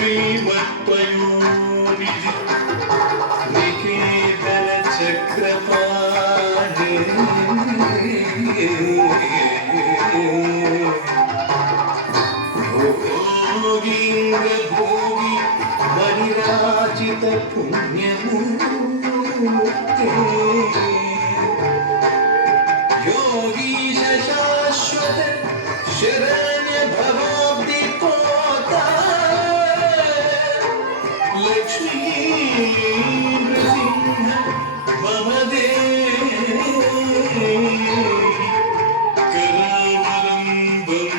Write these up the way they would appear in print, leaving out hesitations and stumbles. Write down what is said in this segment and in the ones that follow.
శ్రీమత్పయోనిధి నికేతన చక్రపాణి భోగీంద్ర భోగి మణిరాజిత పుణ్యమూర్తే योगीश शाश्वत शरण्य भवाब्दि पोता लक्ष्मी नृसिंह मम करावलम्बम्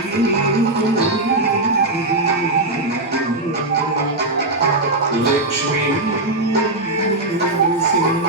लक्ष्मी नृसिंह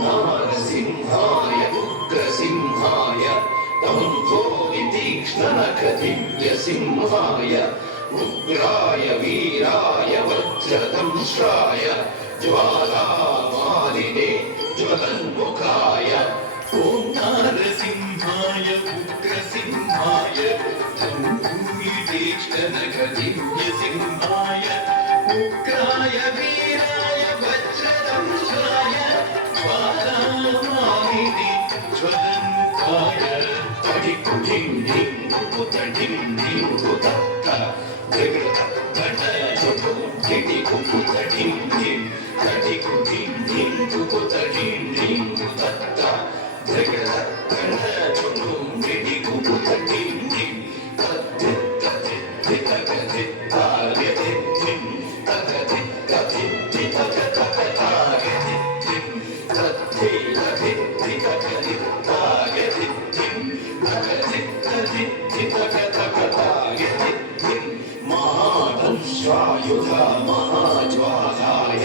नारसिंहाय उग्रसिंहाय दिव्यसिंहाय उग्राय वीराय वज्रदंष्ट्राय ज्वालामालिने ज्वलन्मुखाय ॐ नारसिंहाय उग्रसिंहाय दिव्यसिंहाय उग्राय वीराय वज्रदंष्ट्राय ज्वालामालिने ज्वलन्मुखाय टिं टिं कुता टिं टिं कुता जगता तटा छोटो टिटी कुता टिं टिं तटी टिं टिं कुता टिं टिं कुता जगता तटा छोटो टिटी कुता टिं टिं तटे तटे तटे तागे टिं तटे तटे तटे तागे टिं तटे तटे तटे तागे टिं महादंष्ट्रायुध महाज्वालाय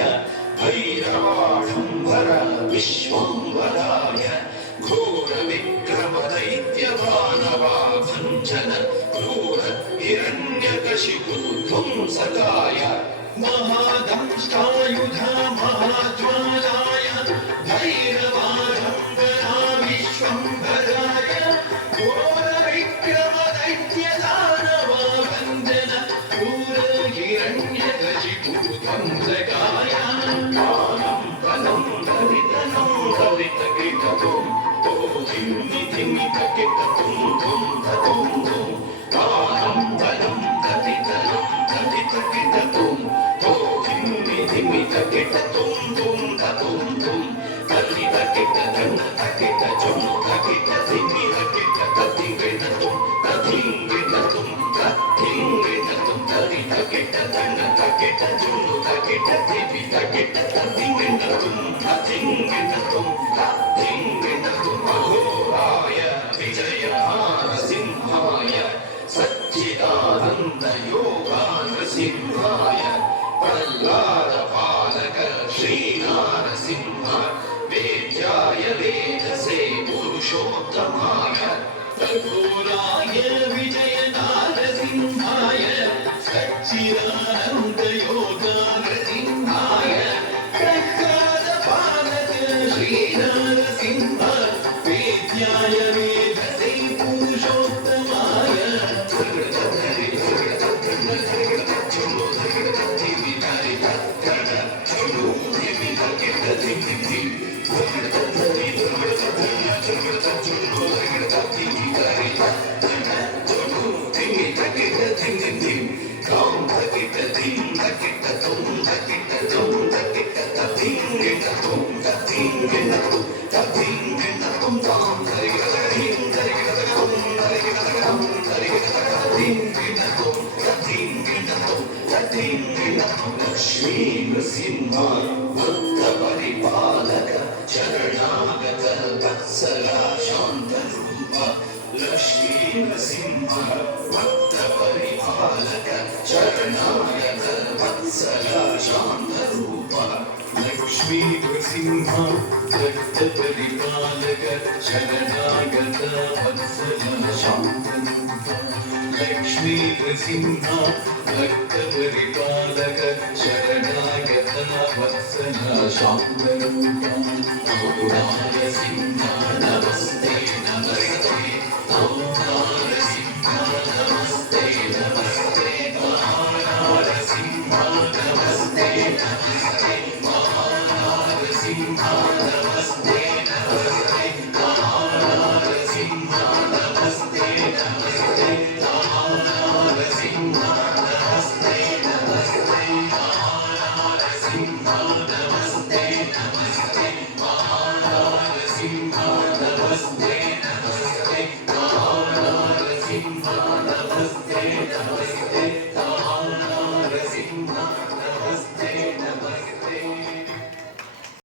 भैरवाशंभर विश्वंभराय घोरविक्रमदैत्यदानवाभञ्जन क्रूर हिरण्यकशिपु ध्वंसकाय महादंष्ट्रायुध महाज्वालाय भैरवाशंभरा विश्वंभराय सच्चिदानंद योगानसिंहाय प्रह्लाद पालक श्री नारसिंह वेद्याय वेदसे पुरुषोत्तमाय रघुराय विजय नारसिंहाय सच्चिदानंद योगानसिंहाय प्रह्लाद पालक श्री नारसिंह वेद्याय वेदसे पुरुषोत्तमाय Cholo, ಧಿಂ ಕಾಂ ತಕಿಟ ಧಿಂ ತಕಿಟ ತುಂ ತಕಿಟ ತುಂ ತಕಿಟ ತಧಿಂ ಗಿಟ ತುಂ ತಧಿಂ ಗಿಟ ತುಂ ತಧಿಂ ಗಿಟ ತುಂ ತಾಂ ತರಿಗಿಟ ತಧಿಂ ತರಿಗಿಟ ತುಂ ತರಿಗಿಟ ತಂ ತರಿಗಿಟ ತಧಿಂ ಗಿಟ ತುಂ ತಧಿಂ ಗಿಟ ತುಂ ತಧಿಂ ಗಿಟ ತುಂ ಲಕ್ಷ್ಮೀ ನೃಸಿಂಹ ಭಕ್ತ ಪರಿಪಾಲಕ ಶರಣಾಗತ ವತ್ಸಲ ಶಾಂತ ರೂಪ ಲಕ್ಷ್ಮೀ ನೃಸಿಂಹ ಭಕ್ತ ಪರಿಪಾಲಕ ಶರಣಾಗತ ವತ್ಸಲ ಶಾಂತ ರೂಪ ಲಕ್ಷ್ಮೀ ನೃಸಿಂಹ ಭಕ್ತ ಪರಿಪಾಲಕ ಶರಣಾಗತ ವತ್ಸಲ ಶಾಂತ ರೂಪ ಲಕ್ಷ್ಮೀ ನೃಸಿಂಹ ಭಕ್ತ ಪರಿಪಾಲಕ ಶರಣಾಗತ ವತ್ಸಲ ಶಾಂತ ರೂಪ ನಮೋ ನರಸಿಂಹ ನಮಸ್ತೆ ನಮಸ್ತೆ ನಮೋ